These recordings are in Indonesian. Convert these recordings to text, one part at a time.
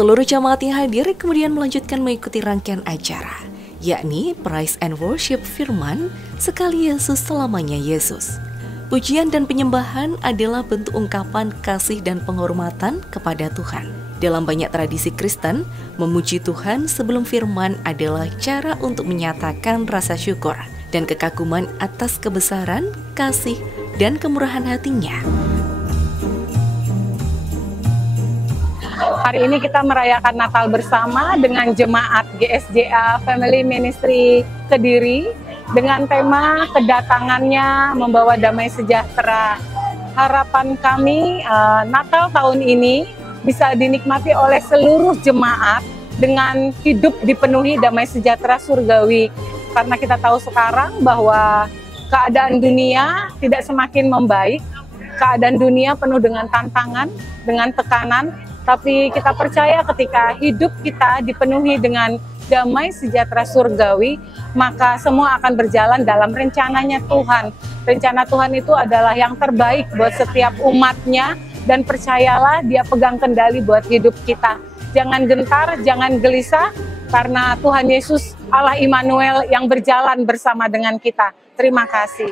Seluruh jemaat yang hadir kemudian melanjutkan mengikuti rangkaian acara, yakni Praise and Worship Firman, Sekali Yesus Selamanya Yesus. Pujian dan penyembahan adalah bentuk ungkapan kasih dan penghormatan kepada Tuhan. Dalam banyak tradisi Kristen, memuji Tuhan sebelum firman adalah cara untuk menyatakan rasa syukur dan kekaguman atas kebesaran, kasih, dan kemurahan hati-Nya. Hari ini kita merayakan Natal bersama dengan jemaat GSJA Family Ministry Kediri dengan tema kedatangannya membawa damai sejahtera. Harapan kami Natal tahun ini bisa dinikmati oleh seluruh jemaat dengan hidup dipenuhi damai sejahtera surgawi. Karena kita tahu sekarang bahwa keadaan dunia tidak semakin membaik, keadaan dunia penuh dengan tantangan, dengan tekanan, tapi kita percaya ketika hidup kita dipenuhi dengan damai sejahtera surgawi, maka semua akan berjalan dalam rencananya Tuhan. Rencana Tuhan itu adalah yang terbaik buat setiap umatnya, dan percayalah Dia pegang kendali buat hidup kita. Jangan gentar, jangan gelisah, karena Tuhan Yesus Allah Immanuel yang berjalan bersama dengan kita. Terima kasih.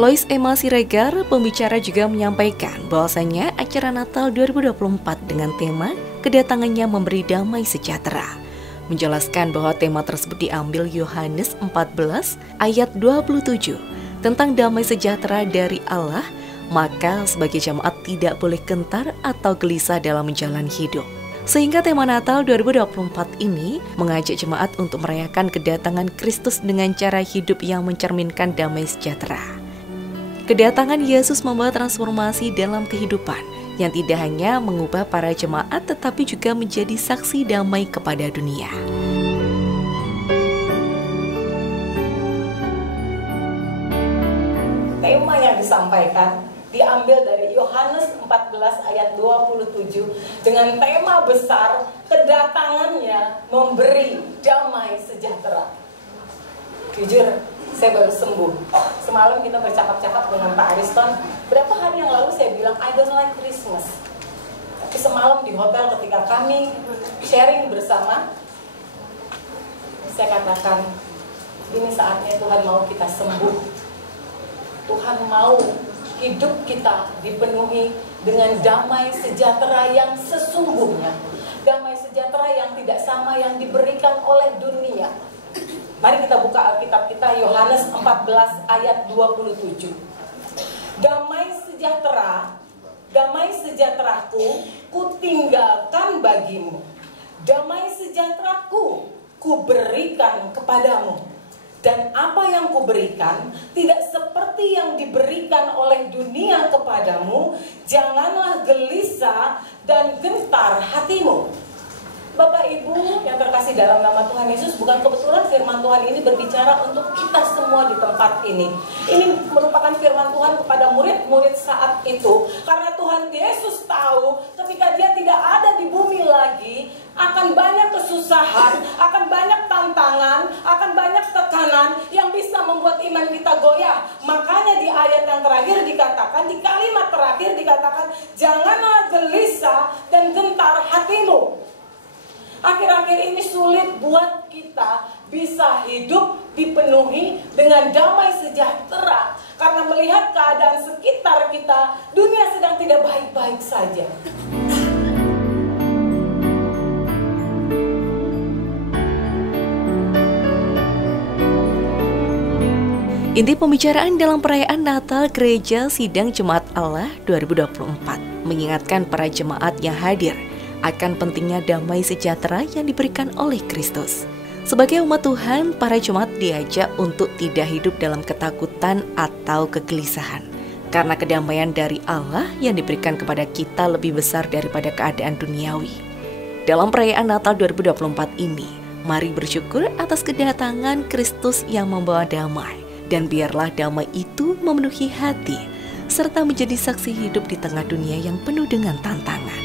Lois Emma Siregar, pembicara, juga menyampaikan bahwasanya acara Natal 2024 dengan tema kedatangannya memberi damai sejahtera. Menjelaskan bahwa tema tersebut diambil Yohanes 14 ayat 27 tentang damai sejahtera dari Allah, maka sebagai jemaat tidak boleh gentar atau gelisah dalam menjalani hidup. Sehingga tema Natal 2024 ini mengajak jemaat untuk merayakan kedatangan Kristus dengan cara hidup yang mencerminkan damai sejahtera. Kedatangan Yesus membawa transformasi dalam kehidupan yang tidak hanya mengubah para jemaat tetapi juga menjadi saksi damai kepada dunia. Tema yang disampaikan diambil dari Yohanes 14 ayat 27 dengan tema besar kedatangannya memberi damai sejahtera. Jujur, saya baru sembuh. Semalam kita bercakap-cakap dengan Pak Ariston. Berapa hari yang lalu saya bilang, I don't like Christmas. Tapi semalam di hotel ketika kami sharing bersama, saya katakan, ini saatnya Tuhan mau kita sembuh. Tuhan mau hidup kita dipenuhi dengan damai sejahtera yang sesungguhnya. Damai sejahtera yang tidak sama yang diberikan oleh dunia. Mari kita buka Alkitab kita, Yohanes 14 ayat 27. Damai sejahteraku kutinggalkan bagimu. Damai sejahteraku kuberikan kepadamu. Dan apa yang kuberikan tidak seperti yang diberikan oleh dunia kepadamu. Janganlah gelisah dan gentar hatimu. Bapak Ibu yang terkasih dalam nama Tuhan Yesus, bukan kebetulan firman Tuhan ini berbicara untuk kita semua di tempat ini. Ini merupakan firman Tuhan kepada murid-murid saat itu. Karena Tuhan Yesus tahu ketika Dia tidak ada di bumi lagi, akan banyak kesusahan, akan banyak tantangan, akan banyak tekanan yang bisa membuat iman kita goyah. Makanya di ayat yang terakhir dikatakan, di kalimat terakhir dikatakan, janganlah gelisah dan gentar hatimu. Akhir-akhir ini sulit buat kita bisa hidup dipenuhi dengan damai sejahtera. Karena melihat keadaan sekitar kita, dunia sedang tidak baik-baik saja. Inti pembicaraan dalam perayaan Natal Gereja Sidang Jemaat Allah 2024 mengingatkan para jemaat yang hadir akan pentingnya damai sejahtera yang diberikan oleh Kristus. Sebagai umat Tuhan, para jemaat diajak untuk tidak hidup dalam ketakutan atau kegelisahan. Karena kedamaian dari Allah yang diberikan kepada kita lebih besar daripada keadaan duniawi. Dalam perayaan Natal 2024 ini, mari bersyukur atas kedatangan Kristus yang membawa damai. Dan biarlah damai itu memenuhi hati, serta menjadi saksi hidup di tengah dunia yang penuh dengan tantangan.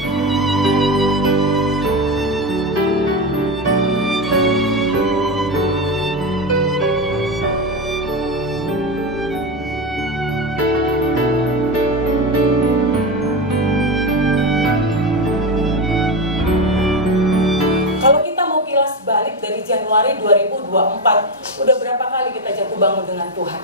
2024, udah berapa kali kita jatuh bangun dengan Tuhan?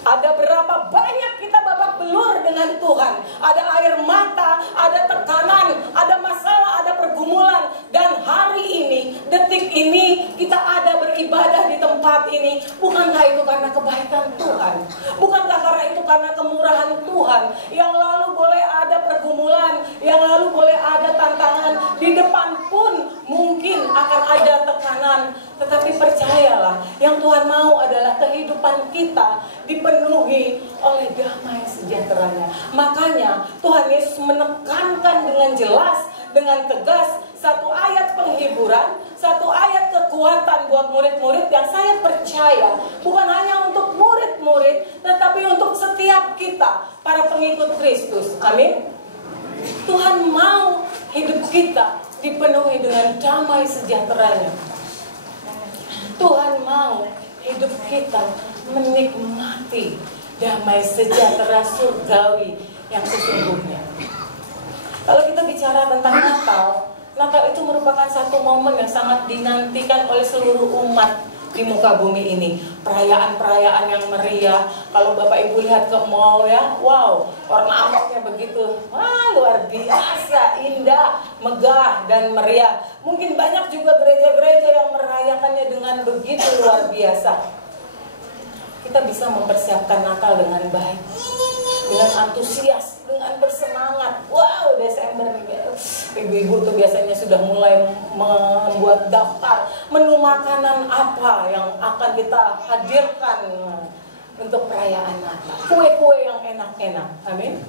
Ada berapa banyak kita babak belur dengan Tuhan? Ada air mata, ada tekanan, ada masalah, ada pergumulan. Dan hari ini, detik ini, kita ada beribadah di tempat ini. Bukankah itu karena kebaikan Tuhan? Bukankah karena itu karena kemurahan Tuhan? Yang lalu boleh ada pergumulan, yang lalu boleh ada tantangan. Di depan pun mungkin akan ada tekanan. Tetapi percayalah, yang Tuhan mau adalah kehidupan kita dipenuhi oleh damai sejahteranya. Makanya Tuhan Yesus menekankan dengan jelas, dengan tegas, satu ayat penghiburan, satu ayat kekuatan buat murid-murid yang saya percaya bukan hanya untuk murid-murid, tetapi untuk setiap kita, para pengikut Kristus. Amin. Tuhan mau hidup kita dipenuhi dengan damai sejahteranya. Tuhan mau hidup kita menikmati damai sejahtera surgawi yang sesungguhnya. Kalau kita bicara tentang Natal, Natal itu merupakan satu momen yang sangat dinantikan oleh seluruh umat di muka bumi ini. Perayaan-perayaan yang meriah. Kalau Bapak Ibu lihat ke mall ya, wow, ornamentnya begitu, wah, luar biasa, indah, megah dan meriah. Mungkin banyak juga gereja-gereja yang merayakannya dengan begitu luar biasa. Kita bisa mempersiapkan Natal dengan baik, dengan antusias, dengan bersemangat. Wow, Desember nih, ibu-ibu tuh biasanya sudah mulai membuat daftar menu makanan apa yang akan kita hadirkan untuk perayaan Natal. Kue-kue yang enak-enak, amin.